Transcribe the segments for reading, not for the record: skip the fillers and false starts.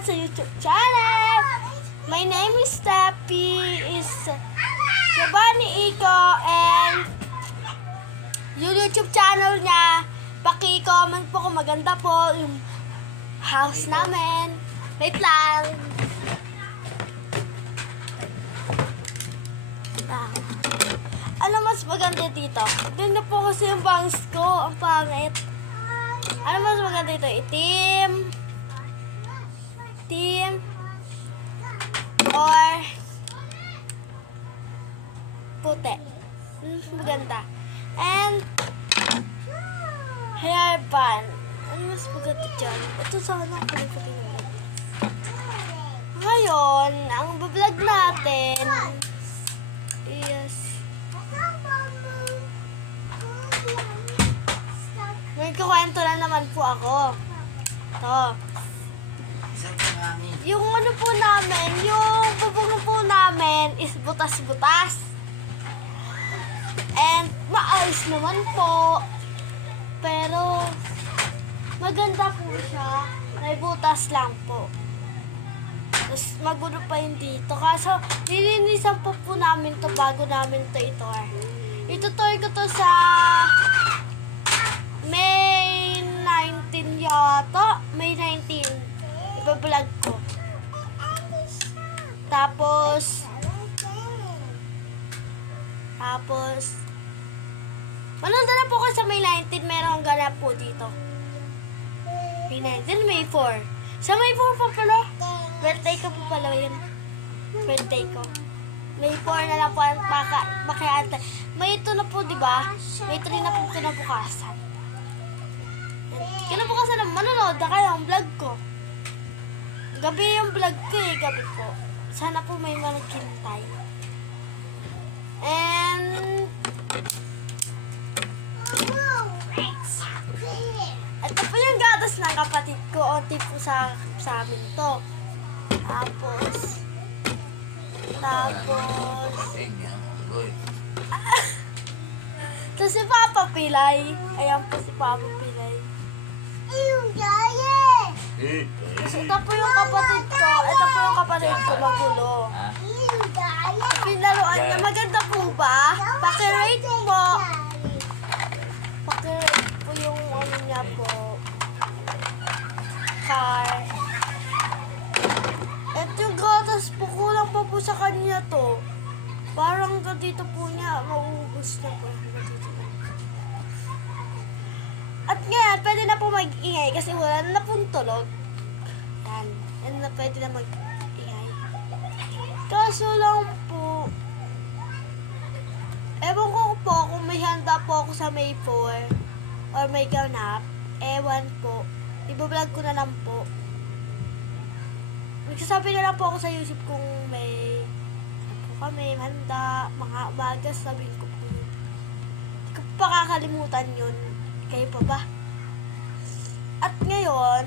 naman sa YouTube channel. My name is Steffi, is Giovanni Iko, and yung YouTube channel niya, paki-comment po kung maganda po yung house namin. Wait lang. Ano mas maganda dito? Ganda po kasi yung bangs ko. Ang pangit. Ano mas maganda dito? Itim? Itim? Or puti? Mas maganda. And hair band. Ano mas maganda dyan? Ito sana ang palipatin naman. Ngayon, ang bablog natin is may kukwento na naman po ako. Ito. Yung ano po namin, yung bubong po namin is butas-butas. And maayos naman po. Pero maganda po siya. May butas lang po. Tapos magulo pa yun dito. Kaso nilinisan po namin to bago namin to itour. Itutour ko to sa May 19 yata. May 19. Iba-vlog ko. Tapos manood na po ko sa May 19. Merong ganap po dito. May 19, May 4. Sa May 4 pa pala. Birthday ko po pala yun. Birthday ko. May 4 na lang po ang pakiantay. May ito na po, di ba? May 3 na po kinabukasan. Kinabukasan na manonood na kayo ang vlog ko. Gabi yung vlog ko eh. Gabi po. Sana po may managkintay. And ito po yung gatas ng kapatid ko. Onti po sa amin to. Tapos si Papa Pilay. Ayan po si Papa Pilay. Ito po yung kapatid ko. Ito po yung kapatid ko, magulo. Pinaluan niya. Maganda po ba? Pakirate po. Pakirate po yung ano niya po. Car. Ito yung gatas po. Kulang pa po sa kanya to. Parang dito po niya. Mauubos na po. At ngayon, pwede na po mag-ingay kasi wala na pong tulog. Yan. Yan na pwede na mag-ingay. Kaso lang po, ewan ko po kung may handa po ako sa May 4 or may ganap. Ewan po. Ibablog ko na lang po. Magsasabi na lang po ako sa YouTube kung may kami handa, mga umaga, sabihin ko po yun. Hindi ko pa kakalimutan yun. Kayo pa ba? At ngayon,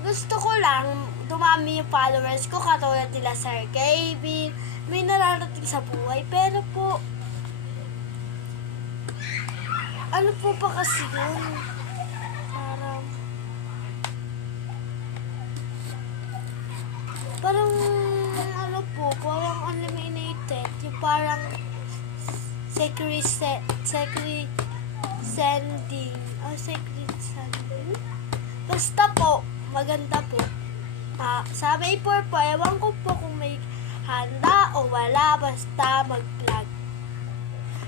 gusto ko lang dumami yung followers ko katulad nila Sir Gavin. May nararating sa buhay. Pero po, ano po pa kasi yun? Parang ano po, parang unlimited. Yung parang secret sending. Secret sending. Basta po, maganda po. Sa May 4 po, ewan ko po kung may handa o wala. Basta mag-vlog.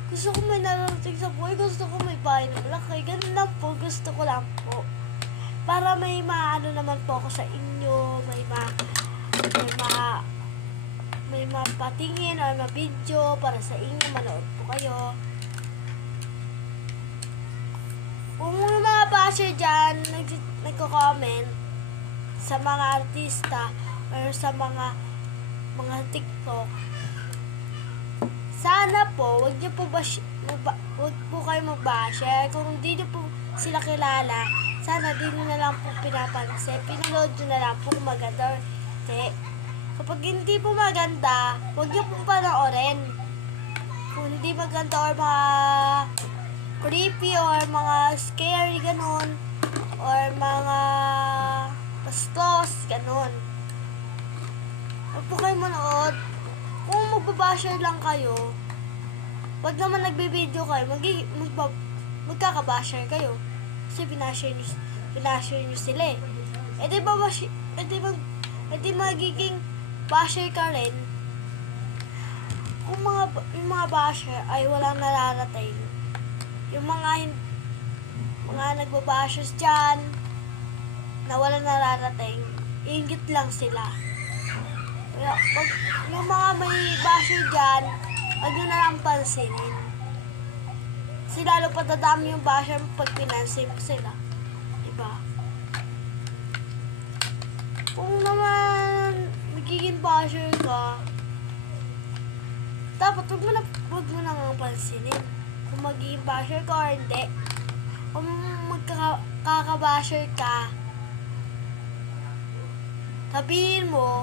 Gusto ko may narating sa buhay. Gusto ko may bahay na malaki. Ganun lang po. Gusto ko lang po. Para may maano naman po ako sa inyo. May mapatingin o ma-video para sa inyo. Manood po kayo. Kung may mga basher dyan nagko-comment sa mga artista or sa mga TikTok, sana po wag po kayo mag-basher. Kung hindi niyo po sila kilala, sana di nyo na lang po pinapansin. Pinanood nyo na lang po kung maganda or hindi. Kapag hindi po maganda, wag nyo po panoorin. Kung hindi maganda or mga creepy or mga scary ganon or mga pastor ganon. Huwag po kayo manood. Kung magbabasher lang kayo, wag naman nagbibideo kayo, magkakabasher kayo. Kasi binasher nyo sila eh. E di magiging basher ka rin. Kung yung mga basher ay walang nararating, yung mga nagbabashers dyan na walang nararating, ingit lang sila. Kaya, yung mga may basher dyan, wag nyo na lang pansinin. Kasi lalo patadami yung basher pag pinansin mo sila. Diba? Kung naman magiging basher ka, dapat wag mo na nga pansinin kung magiging basher ka or hindi. Kung magkakabasher ka, sabihin mo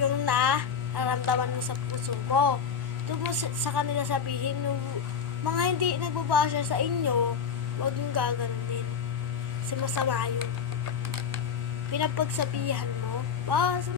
yung nararamdaman mo sa puso mo. Doon mo sa kanila sabihin, yung mga hindi nagbabasher sa inyo, wag yung gaganon din. Kasi masama yun. Pinapagsabihan mo,